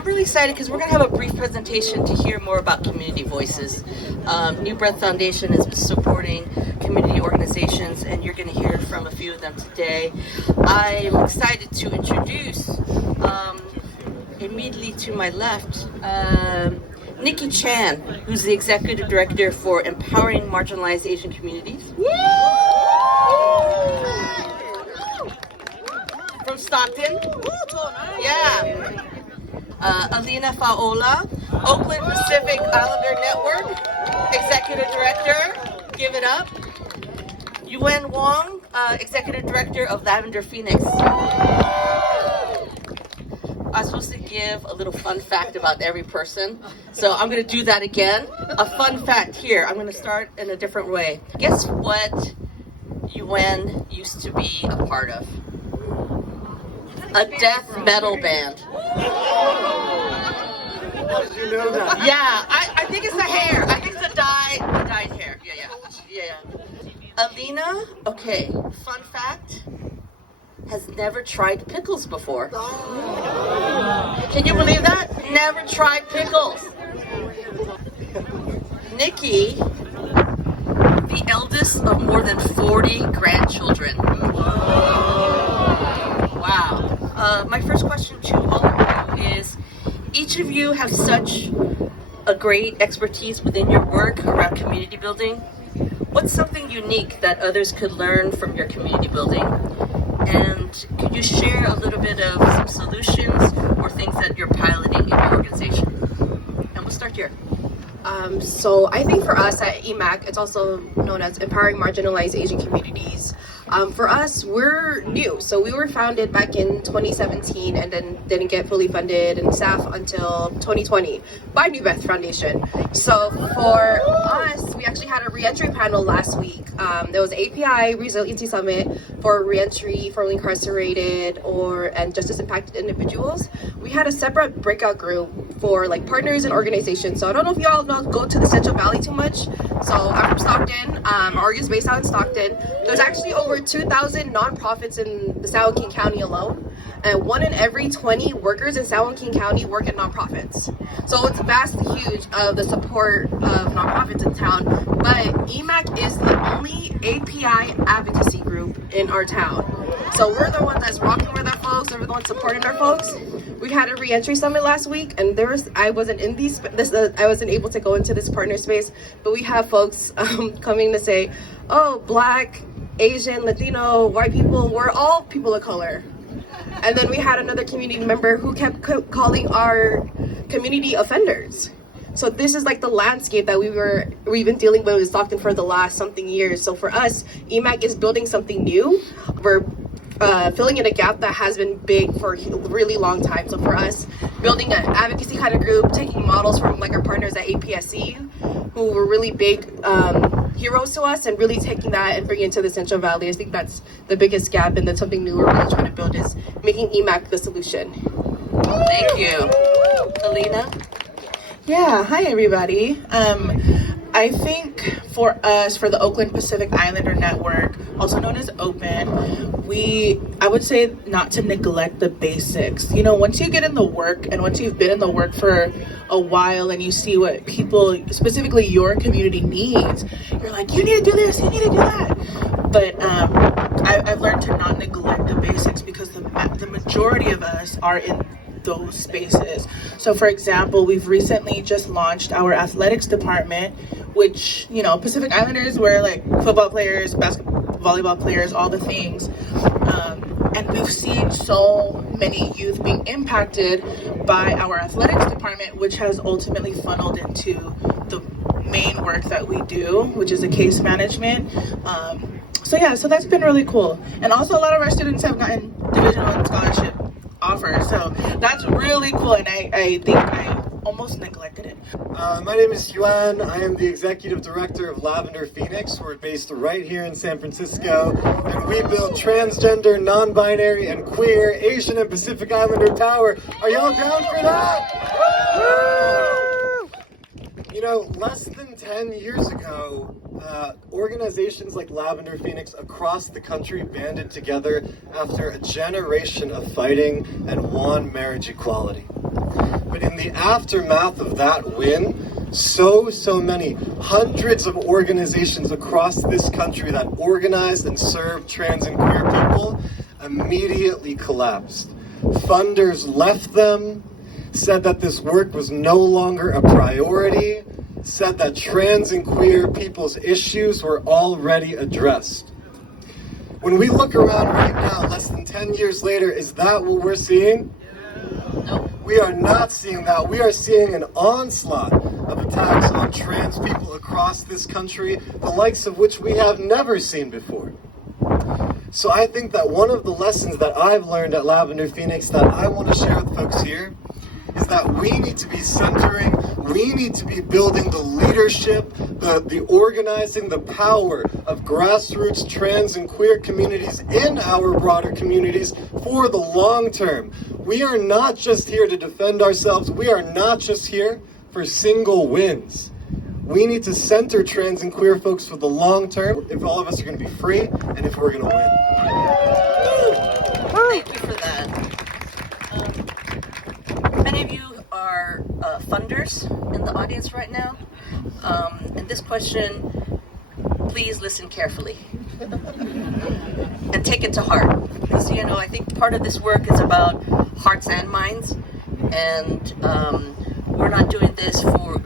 I'm really excited because we're going to have a brief presentation to hear more about community voices. New Breath Foundation has been supporting community organizations, and you're going to hear from a few of them today. I'm excited to introduce, immediately to my left, Nikki Chan, who's the Executive Director for Empowering Marginalized Asian Communities. From Stockton. Yeah. Alina Fa'aola, Oakland Pacific Islander Network, Executive Director. Give it up. Yuan Wang, Executive Director of Lavender Phoenix. I was supposed to give a little fun fact about every person, so I'm going to do that again. A fun fact here. I'm going to start in a different way. Guess what Yuan used to be a part of? A death metal band. How did you know that? Yeah, I think it's the hair. I think it's the dyed hair. Yeah. Alina, okay, fun fact, has never tried pickles before. Can you believe that? Never tried pickles. Nikki, the eldest of more than 40 grandchildren. Wow. My first question to all of you is, each of you have such a great expertise within your work around community building. What's something unique that others could learn from your community building? And could you share a little bit of some solutions or things that you're piloting in your organization? And we'll start here. So I think for us at EMAC, it's also known as Empowering Marginalized Asian Communities. For us, we're new. So we were founded back in 2017 and then didn't get fully funded and staff until 2020 by New Breath Foundation. So for us, we actually had a reentry panel last week. There was API Resiliency Summit for reentry, formerly incarcerated and justice impacted individuals. We had a separate breakout group for like partners and organizations. So I don't know if y'all go to the Central Valley too much. So I'm from Stockton. Our org is based out in Stockton. There's actually over 2,000 nonprofits in the San Joaquin County alone, and 1 in every 20 workers in San Joaquin County work at nonprofits. So it's vastly huge of the support of nonprofits in town. But EMAC is the only API advocacy group in our town. So we're the ones that's rocking with our folks, we're the ones supporting our folks. We had a reentry summit last week, and I wasn't able to go into this partner space, but we have folks coming to say, oh, Black, Asian, Latino, white people, we're all people of color. And then we had another community member who kept calling our community offenders. So this is like the landscape that we've been dealing with Stockton for the last something years. So for us, EMAC is building something new. We're filling in a gap that has been big for a really long time. So for us, building an advocacy kind of group, taking models from like our partners at APSC, who were really big heroes to us, and really taking that and bringing it to the Central Valley. I think that's the biggest gap, and that's something new we're really trying to build, is making EMAC the solution. Thank you. Alina? Yeah, hi everybody. I think for us, for the Oakland Pacific Islander Network, also known as OPEN, I would say not to neglect the basics. You know, once you get in the work and once you've been in the work for a while and you see what people, specifically your community, needs, you're like, you need to do this, you need to do that. But I've learned to not neglect the basics, because the majority of us are in those spaces. So for example, we've recently just launched our athletics department, which, you know, Pacific Islanders, we're like football players, basketball, volleyball players, all the things. And we've seen so many youth being impacted by our athletics department, which has ultimately funneled into the main work that we do, which is the case management. So that's been really cool. And also a lot of our students have gotten Division I scholarship offers, so that's really cool, and I think I almost neglected it. My name is Yuan. I am the Executive Director of Lavender Phoenix. We're based right here in San Francisco, and we build transgender, non-binary, and queer Asian and Pacific Islander power. Are y'all down for that? You know, less than 10 years ago, organizations like Lavender Phoenix across the country banded together after a generation of fighting and won marriage equality. But in the aftermath of that win, so many hundreds of organizations across this country that organized and served trans and queer people immediately collapsed. Funders left them, said that this work was no longer a priority, said that trans and queer people's issues were already addressed. When we look around right now, less than 10 years later, is that what we're seeing? No. We are not seeing that. We are seeing an onslaught of attacks on trans people across this country, the likes of which we have never seen before. So I think that one of the lessons that I've learned at Lavender Phoenix that I want to share with folks here is that we need to be centering, we need to be building the leadership, the organizing, the power of grassroots trans and queer communities in our broader communities for the long term. We are not just here to defend ourselves. We are not just here for single wins. We need to center trans and queer folks for the long term if all of us are going to be free and if we're going to win. Thank you for that. Many of you are funders in the audience right now. And this question, please listen carefully and take it to heart. Because, I think part of this work is about hearts and minds. And we're not doing this for,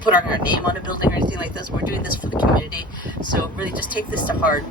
put our name on a building or anything like this. We're doing this for the community. So really just take this to heart.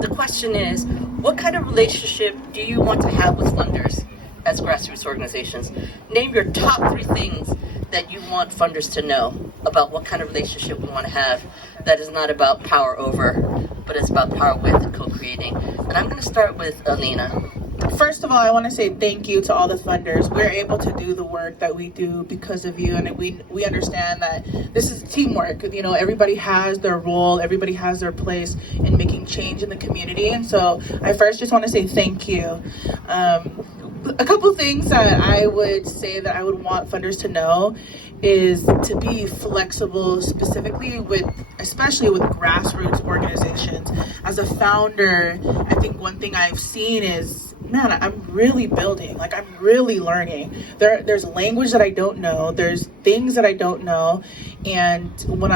The question is, what kind of relationship do you want to have with funders as grassroots organizations? Name your top 3 things that you want funders to know about what kind of relationship we want to have that is not about power over, but it's about power with and co-creating. And I'm going to start with Alina. First of all, I want to say thank you to all the funders. We're able to do the work that we do because of you, and we understand that this is teamwork. Everybody has their role, everybody has their place in making change in the community, and so I first just want to say thank you. A couple things that I would say that I would want funders to know is to be flexible, especially with grassroots organizations. As a founder, I think one thing I've seen is, man, I'm really building, I'm really learning. There's language that I don't know, there's things that I don't know, and when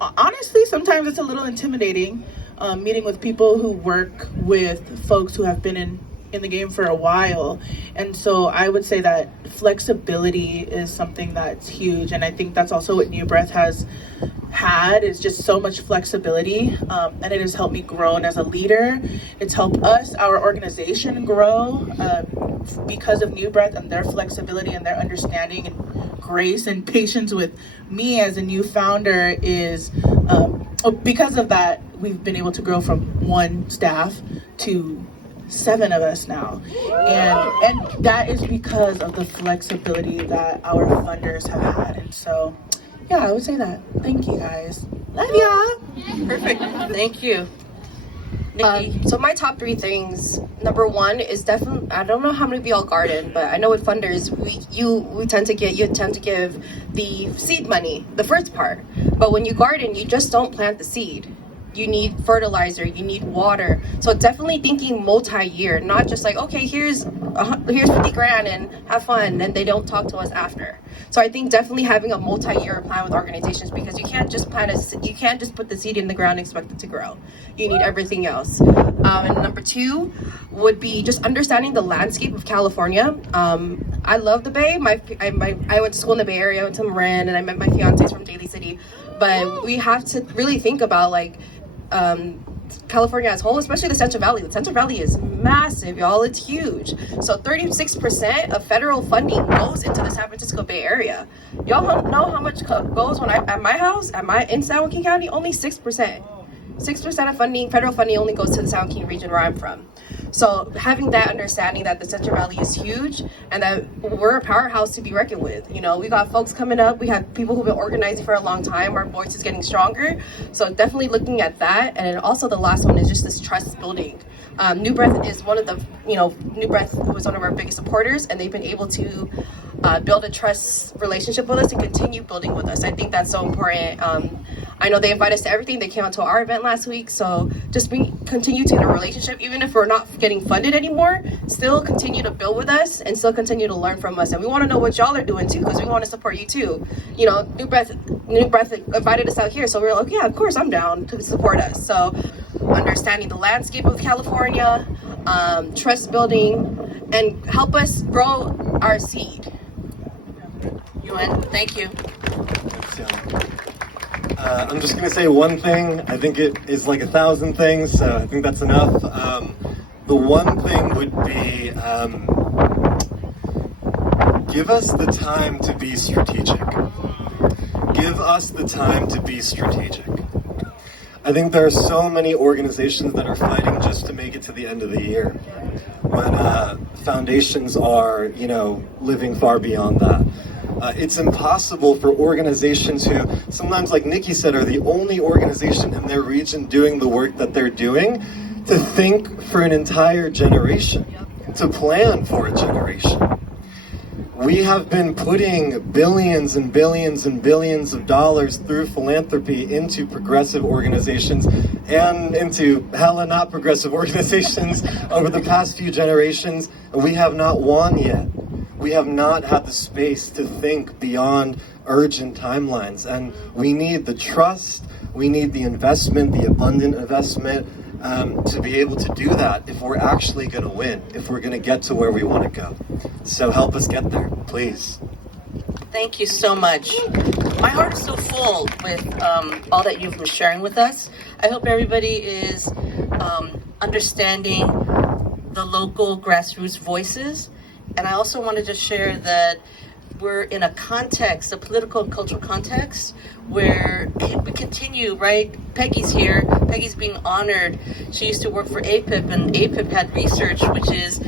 honestly, sometimes it's a little intimidating, meeting with people who work with folks who have been in the game for a while. And so I would say that flexibility is something that's huge, and I think that's also what New Breath has had, is just so much flexibility, and it has helped me grow as a leader. It's helped us, our organization, grow because of New Breath and their flexibility and their understanding and grace and patience with me as a new founder is because of that, we've been able to grow from 1 staff to 7 of us now, and that is because of the flexibility that our funders have had. And so I would say that. Thank you guys. Love y'all. Perfect. Thank you. Nikki. So my top 3 things, number 1 is definitely, I don't know how many of y'all garden, but I know with funders, you tend to give the seed money, the first part. But when you garden, you just don't plant the seed. You need fertilizer, you need water. So definitely thinking multi-year, not just okay, here's 50 grand and have fun, and they don't talk to us after. So I think definitely having a multi-year plan with organizations, because you can't just put the seed in the ground and expect it to grow. You need everything else. And number 2 would be just understanding the landscape of California. I love the Bay. I went to school in the Bay Area, I went to Marin, and I met my fiance from Daly City. But we have to really think about California as a whole, especially the Central Valley. The Central Valley is massive, y'all. It's huge. So 36% of federal funding goes into the San Francisco Bay Area. Y'all know how much goes at my house, in San Joaquin County? Only 6%. 6% of federal funding only goes to the San Joaquin region where I'm from. So having that understanding that the Central Valley is huge and that we're a powerhouse to be reckoned with. We got folks coming up. We have people who've been organizing for a long time. Our voice is getting stronger. So definitely looking at that. And then also the last one is just this trust building. New Breath is New Breath was one of our biggest supporters, and they've been able to build a trust relationship with us and continue building with us. I think that's so important. I know they invite us to everything. They came out to our event last week. So just continue to in a relationship, even if we're not getting funded anymore, still continue to build with us and still continue to learn from us. And we want to know what y'all are doing too, because we want to support you too. You know, New Breath invited us out here, so we were like, yeah, of course I'm down to support us. So understanding the landscape of California, trust building, and help us grow our seed. Yuan, thank you. I'm just gonna say one thing. I think it is like 1,000 things, so I think that's enough. The one thing would be, give us the time to be strategic. Give us the time to be strategic. I think there are so many organizations that are fighting just to make it to the end of the year, when foundations are, you know, living far beyond that. It's impossible for organizations who, sometimes like Nikki said, are the only organization in their region doing the work that they're doing, to think for an entire generation, to plan for a generation. We have been putting billions and billions and billions of dollars through philanthropy into progressive organizations and into hella not progressive organizations over the past few generations, and we have not won yet. We have not had the space to think beyond urgent timelines, and we need the trust, we need the investment, the abundant investment, to be able to do that if we're actually going to win, if we're going to get to where we want to go. So help us get there, please. Thank you so much. My heart is so full with all that you've been sharing with us. I hope everybody is understanding the local grassroots voices. And I also wanted to share that we're in a context, a political and cultural context, where we continue, right? Peggy's here. Peggy's being honored. She used to work for APIP, and APIP had research, which is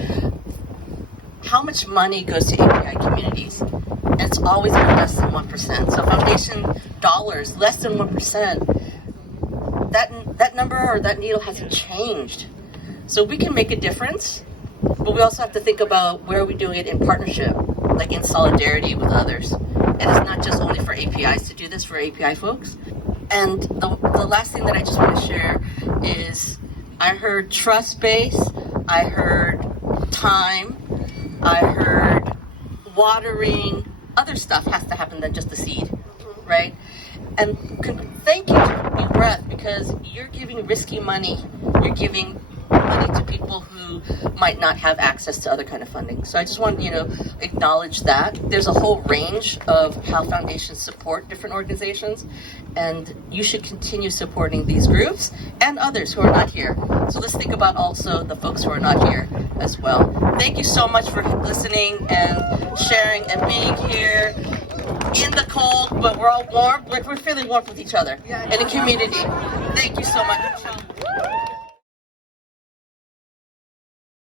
how much money goes to API communities. And it's always been less than 1%. So foundation dollars, less than 1%. That number or that needle hasn't changed. So we can make a difference, but we also have to think about where are we doing it in partnership, like in solidarity with others. And it's not just only for APIs to do this, for API folks. And the last thing that I just want to share is I heard trust base, I heard time, I heard watering, other stuff has to happen than just the seed, right? And thank you to New Breath, because you're giving risky money, you're giving money to people who might not have access to other kind of funding. So I just want to acknowledge that. There's a whole range of how foundations support different organizations, and you should continue supporting these groups and others who are not here. So let's think about also the folks who are not here as well. Thank you so much for listening and sharing and being here in the cold, but we're all warm. We're feeling warm with each other in a community. Thank you so much.